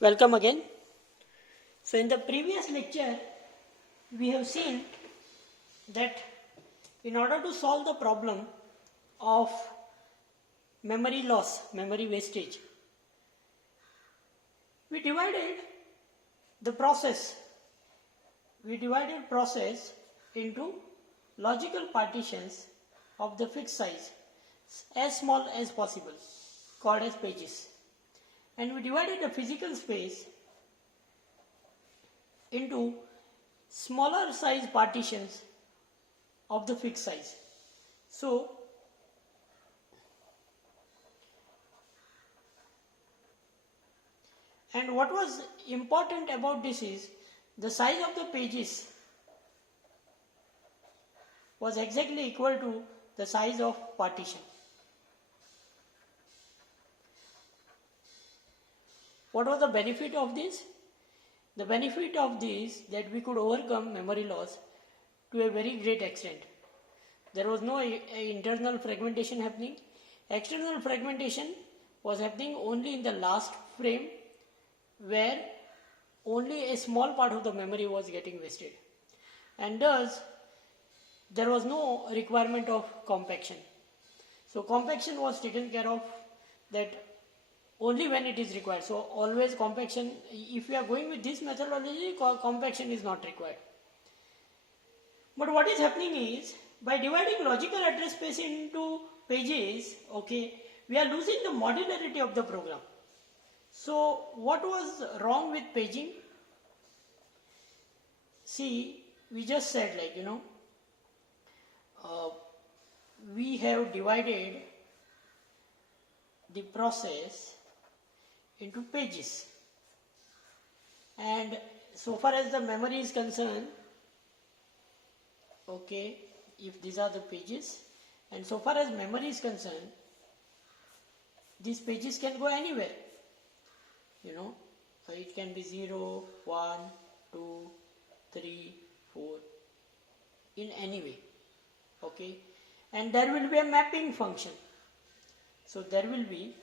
Welcome again. So in the previous lecture, we have seen that in order to solve the problem of memory loss, memory wastage, we divided the process. We divided process into logical partitions of the fixed size as small as possible, called as pages. And we divided the physical space into smaller size partitions of the fixed size. So and what was important about this is the size of the pages was exactly equal to the size of partition. What was the benefit of this? The benefit of this that we could overcome memory loss to a very great extent. There was no internal fragmentation happening. External fragmentation was happening only in the last frame, where only a small part of the memory was getting wasted, and thus there was no requirement of compaction. So compaction was taken care of, that only when it is required. So always compaction, if we are going with this methodology, compaction is not required. But what is happening is, by dividing logical address space into pages, okay, we are losing the modularity of the program. So what was wrong with paging? See, we just said, we have divided the process into pages, and so far as the memory is concerned, okay, if these are the pages, and so far as memory is concerned, these pages can go anywhere. It can be 0, 1, 2, 3, 4, in any way, okay, and there will be a mapping function. So there will be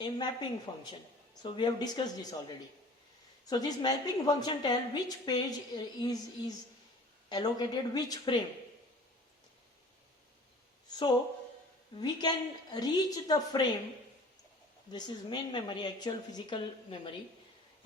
a mapping function. So we have discussed this already. So this mapping function tells which page is allocated which frame. So we can reach the frame. This is main memory, actual physical memory,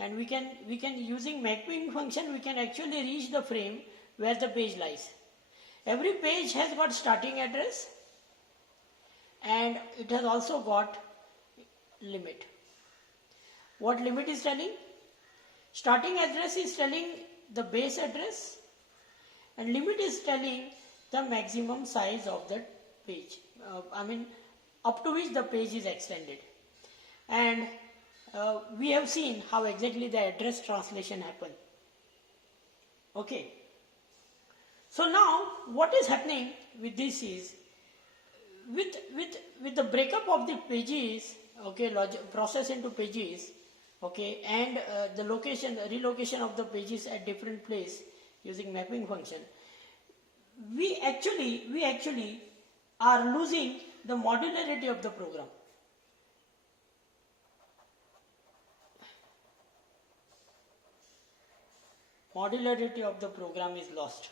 and we can using mapping function we can actually reach the frame where the page lies. Every page has got starting address, and it has also got limit. What limit is telling? Starting address is telling the base address, and limit is telling the maximum size of the page, up to which the page is extended. And we have seen how exactly the address translation happened. Okay. So now what is happening with this is, with the breakup of the pages, okay, process into pages, okay, and the relocation of the pages at different place using mapping function, we actually are losing the modularity of the program. Modularity of the program is lost.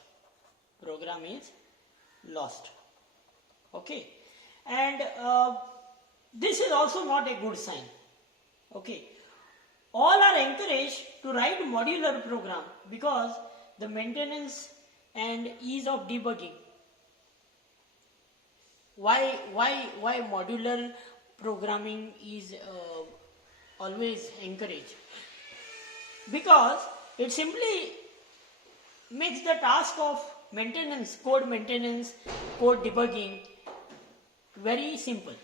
Okay, and this is also not a good sign. Okay, all are encouraged to write modular program because the maintenance and ease of debugging. Why modular programming is always encouraged? Because it simply makes the task of maintenance, code debugging very simple.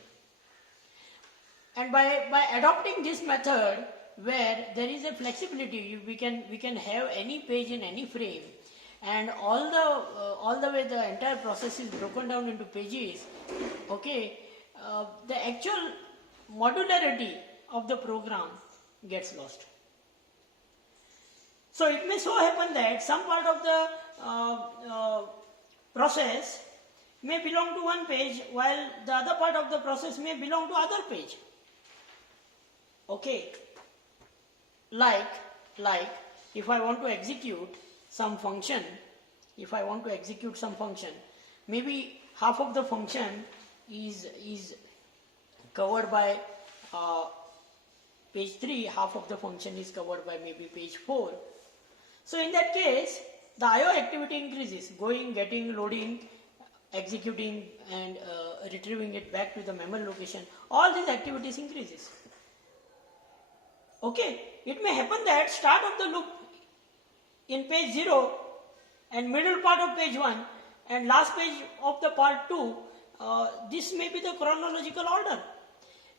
And by adopting this method, where there is a flexibility, we can have any page in any frame, and all the way the entire process is broken down into pages, okay, the actual modularity of the program gets lost. So it may so happen that some part of the process may belong to one page, while the other part of the process may belong to other page. Okay. like like if I want to execute some function, maybe half of the function is covered by page 3, half of the function is covered by maybe page 4. So in that case, the IO activity increases, going, getting, loading, executing, and retrieving it back to the memory location. All these activities increases. Okay, it may happen that start of the loop in page 0 and middle part of page 1 and last page of the part 2, this may be the chronological order.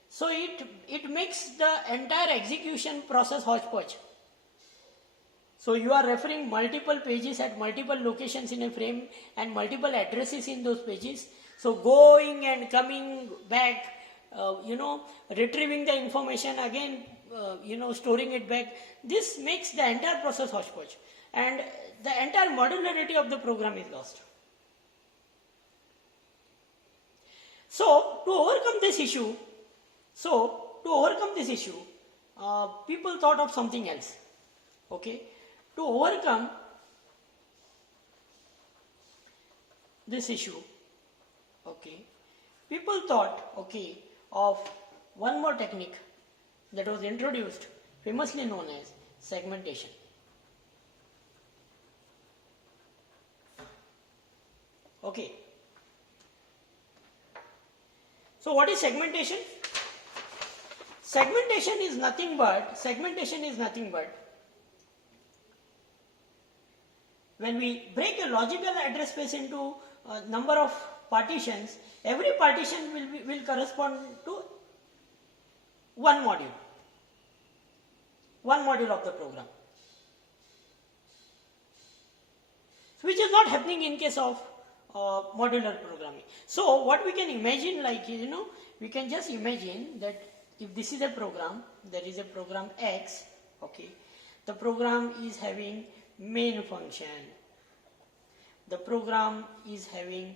So it makes the entire execution process hodgepodge. So you are referring multiple pages at multiple locations in a frame and multiple addresses in those pages. So going and coming back, retrieving the information again, storing it back. This makes the entire process hodgepodge and the entire modularity of the program is lost. So to overcome this issue, people thought of something else. Okay, to overcome this issue, okay, people thought, okay, of one more technique that was introduced, famously known as segmentation. Okay. So what is segmentation? Segmentation is nothing but when we break a logical address space into a number of partitions, every partition will correspond to one module of the program, which is not happening in case of modular programming. So what we can imagine, we can just imagine that if this is a program, there is a program X, okay, the program is having main function, the program is having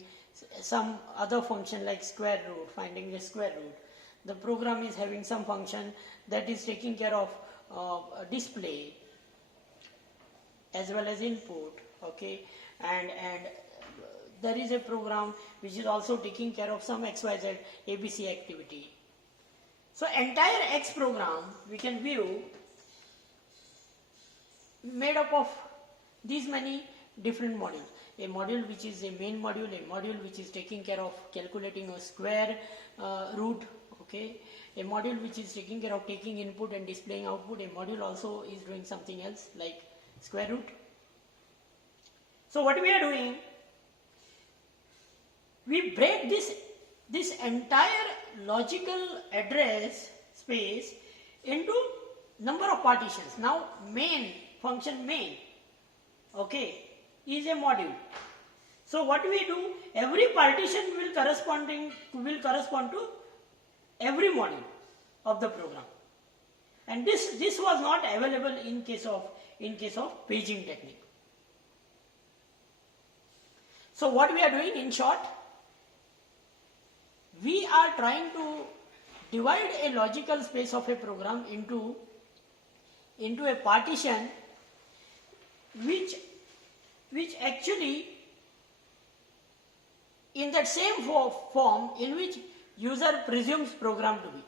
some other function like square root, finding the square root, the program is having some function that is taking care of display as well as input, okay, and there is a program which is also taking care of some XYZ ABC activity. So entire X program we can view made up of these many different modules. A module which is a main module, a module which is taking care of calculating a square root, okay, a module which is taking care of taking input and displaying output, a module also is doing something else like square root. So what we are doing, we break this entire logical address space into number of partitions. Now main function main, okay, is a module. So what we do, every partition will correspond to every module of the program, and this was not available in case of paging technique. So what we are doing, in short, we are trying to divide a logical space of a program into a partition which actually in that same form in which user presumes program to be.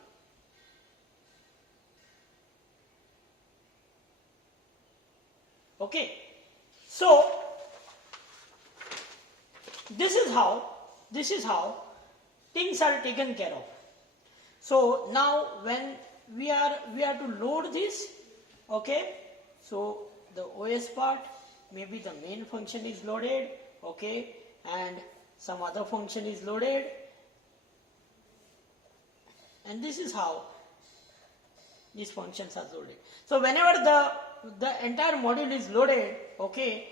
Okay, so this is how things are taken care of. So now when we are to load this, okay, so the OS part, maybe the main function is loaded, okay, and some other function is loaded, and this is how these functions are loaded. So whenever the entire module is loaded, okay,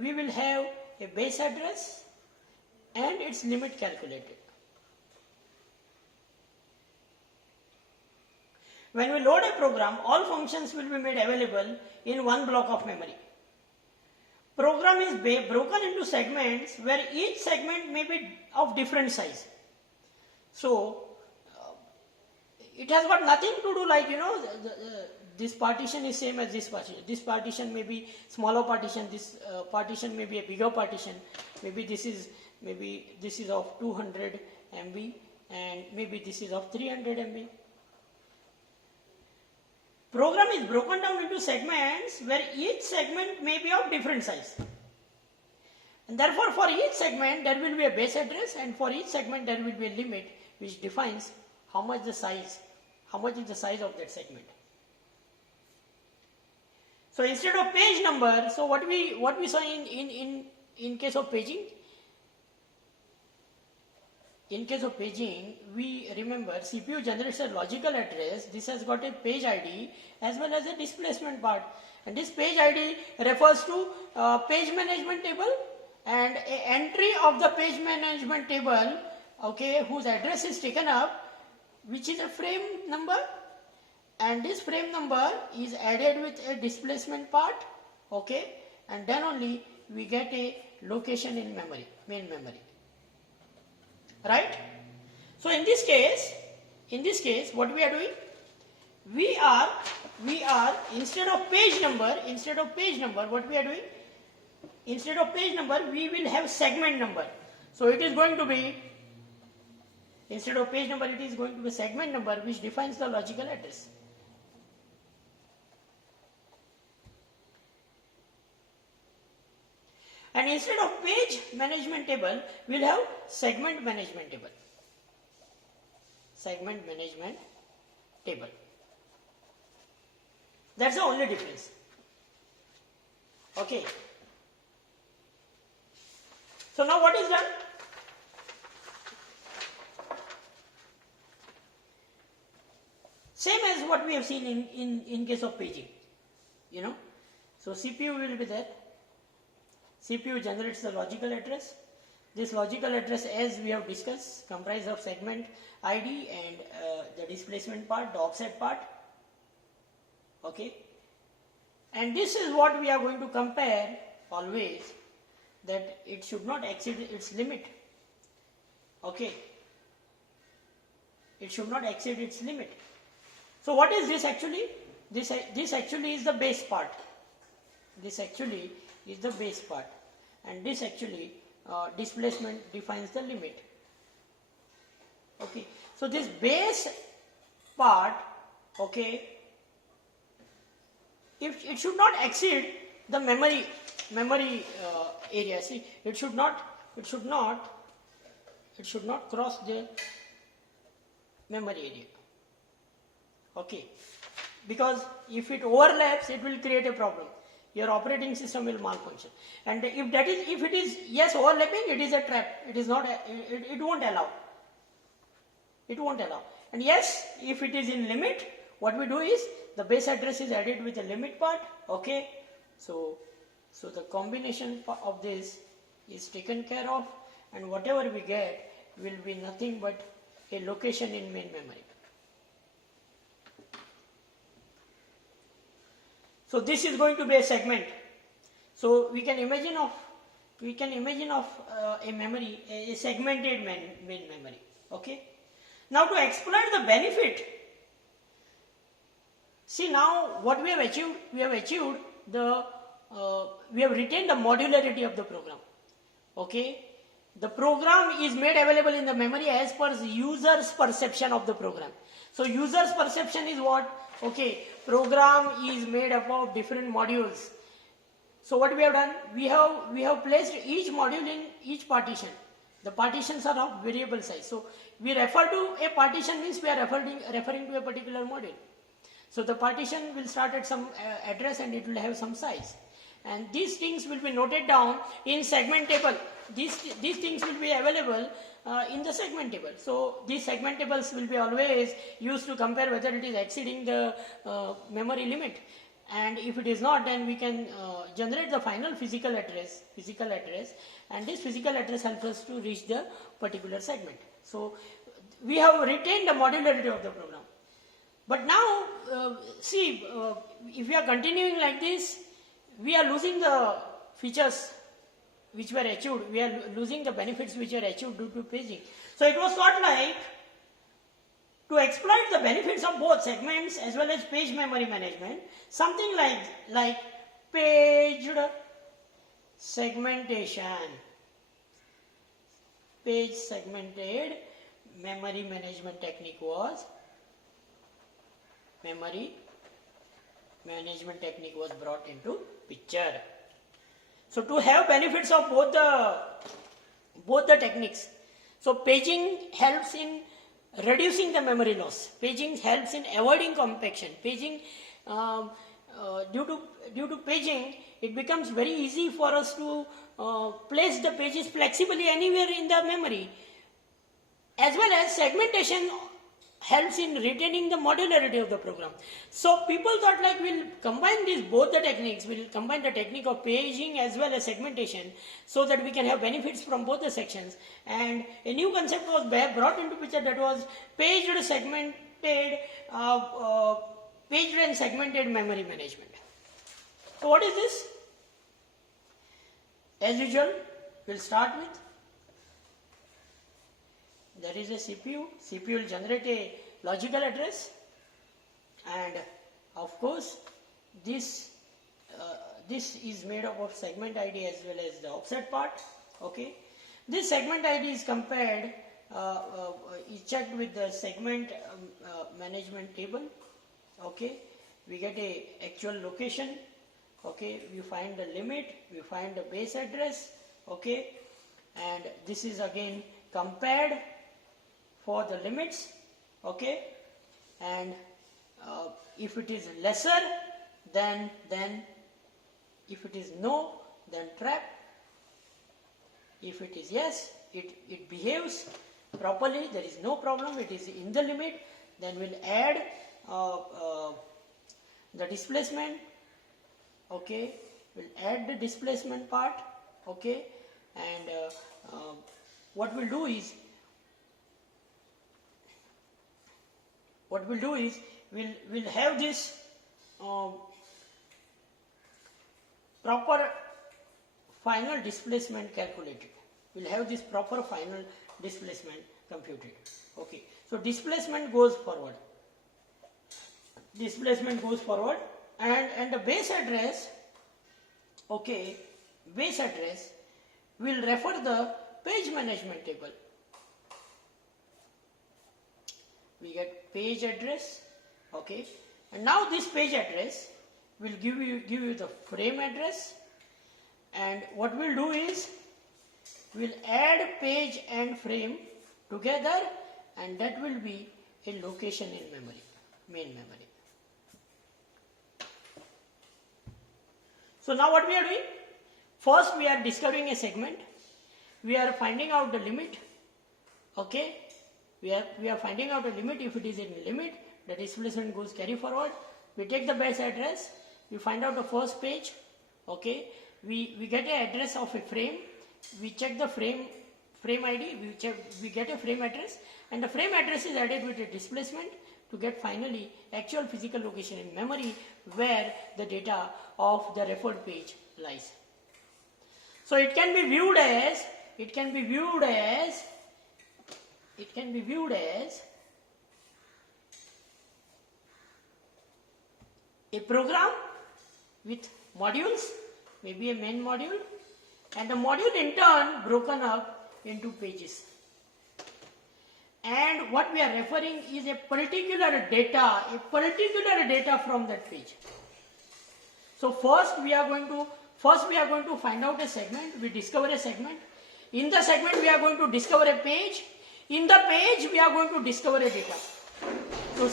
we will have a base address and its limit calculated. When we load a program, all functions will be made available in one block of memory. Program is broken into segments where each segment may be of different size. So it has got nothing to do like this partition is same as this partition. This partition may be smaller partition, this partition may be a bigger partition. Maybe this is of 200 MB and maybe this is of 300 MB. Program is broken down into segments where each segment may be of different size. And therefore for each segment there will be a base address, and for each segment there will be a limit which defines how much is the size of that segment. So instead of page number, so what we saw in case of paging, we remember CPU generates a logical address. This has got a page ID as well as a displacement part, and this page ID refers to page management table and a entry of the page management table, okay, whose address is taken up, which is a frame number, and this frame number is added with a displacement part, okay, and then only we get a location in memory, main memory, right? So in this case what we are doing, we are instead of page number what we are doing, instead of page number we will have segment number. So it is going to be, instead of page number it is going to be segment number, which defines the logical address. And instead of page management table, we will have segment management table. Segment management table. That's the only difference. Okay. So now what is done? Same as what we have seen in case of paging. You know. So CPU will be there. CPU generates the logical address. This logical address, as we have discussed, comprises of segment ID and the displacement part, the offset part. Okay. And this is what we are going to compare always, that it should not exceed its limit. Okay. It should not exceed its limit. So what is this actually? This actually is the base part. This actually is the base part, and this actually displacement defines the limit. Okay, so this base part, okay, if it should not exceed the memory area. See, it should not cross the memory area. Okay, because if it overlaps, it will create a problem. Your operating system will malfunction, and if it is yes overlapping, it is a trap. It is not. It won't allow. It won't allow. And yes, if it is in limit, what we do is the base address is added with the limit part. Okay, so the combination of this is taken care of, and whatever we get will be nothing but a location in main memory. So this is going to be a segment. So we can imagine of a memory, a segmented main memory. Okay. Now to exploit the benefit, see now what we have achieved. We have retained the modularity of the program. Okay. The program is made available in the memory as per the user's perception of the program. So user's perception is what? Okay, program is made up of different modules. So what we have done? We have placed each module in each partition. The partitions are of variable size. So we refer to a partition means we are referring to a particular module. So the partition will start at some address and it will have some size. And these things will be noted down in segment table. These things will be available in the segment table. So these segment tables will be always used to compare whether it is exceeding the memory limit. And if it is not, then we can generate the final physical address, and this physical address helps us to reach the particular segment. So we have retained the modularity of the program. But now, if we are continuing like this, we are losing the features which were achieved. We are losing the benefits which were achieved due to paging. So it was thought like To exploit the benefits of both segments as well as page memory management, something like paged segmentation, page segmented memory management technique was brought into picture. So to have benefits of both the techniques, so paging helps in reducing the memory loss. Paging helps in avoiding compaction. Paging, due to paging, it becomes very easy for us to place the pages flexibly anywhere in the memory. As well as segmentation helps in retaining the modularity of the program. So people thought like we'll combine both the techniques. We'll combine the technique of paging as well as segmentation so that we can have benefits from both the sections. And a new concept was brought into picture, that was paged and segmented memory management. So what is this? As usual, we'll start with, there is a CPU. CPU will generate a logical address, and of course this is made up of segment ID as well as the offset part. Okay, this segment ID is compared, is checked with the segment management table. Okay, we get a actual location. Okay, we find the limit, we find the base address. Okay, and this is again compared for the limits. Okay, and if it is lesser, then if it is no, then trap. If it is yes, it behaves properly, there is no problem, it is in the limit, then we'll add the displacement. Okay, we'll add the displacement part. Okay, and what we'll do is we'll have this proper final displacement calculated. We'll have this proper final displacement computed. Okay, so displacement goes forward. And the base address, okay, base address will refer the page management table. We get page address. Okay, and now this page address will give you the frame address, and what we'll do is we'll add page and frame together, and that will be a location in memory, main memory. So now what we are doing? First we are discovering a segment. We are finding out the limit. Okay, we are finding out a limit. If it is in limit, the displacement goes carry forward. We take the base address. We find out the first page. Okay, we get an address of a frame. We check the frame ID. We get a frame address, and the frame address is added with a displacement to get finally actual physical location in memory where the data of the referred page lies. So it can be viewed as a program with modules, maybe a main module, and the module in turn broken up into pages. And what we are referring is a particular data from that page. So first we are going to find out a segment. We discover a segment. In the segment we are going to discover a page. In the page we are going to discover a data. So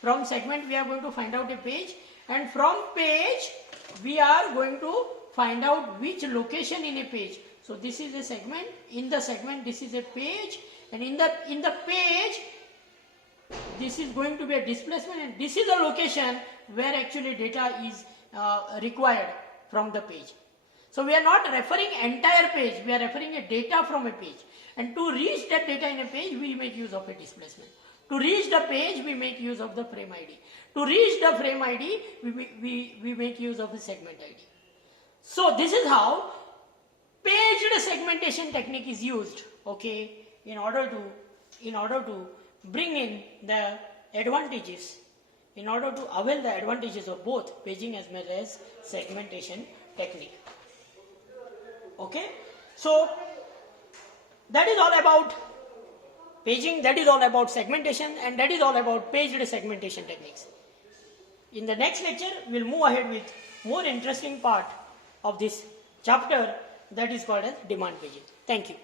from segment we are going to find out a page, and from page we are going to find out which location in a page. So this is a segment. In the segment this is a page, and in the page this is going to be a displacement, and this is a location where actually data is required from the page. So we are not referring entire page, we are referring a data from a page, and to reach that data in a page we make use of a displacement. To reach the page we make use of the frame ID. To reach the frame ID we make use of the segment ID. So this is how paged segmentation technique is used, okay, in order to bring in the advantages in order to avail the advantages of both paging as well as segmentation technique. Okay, so that is all about paging, that is all about segmentation, and that is all about paged segmentation techniques. In the next lecture, we will move ahead with more interesting part of this chapter, that is called as demand paging. Thank you.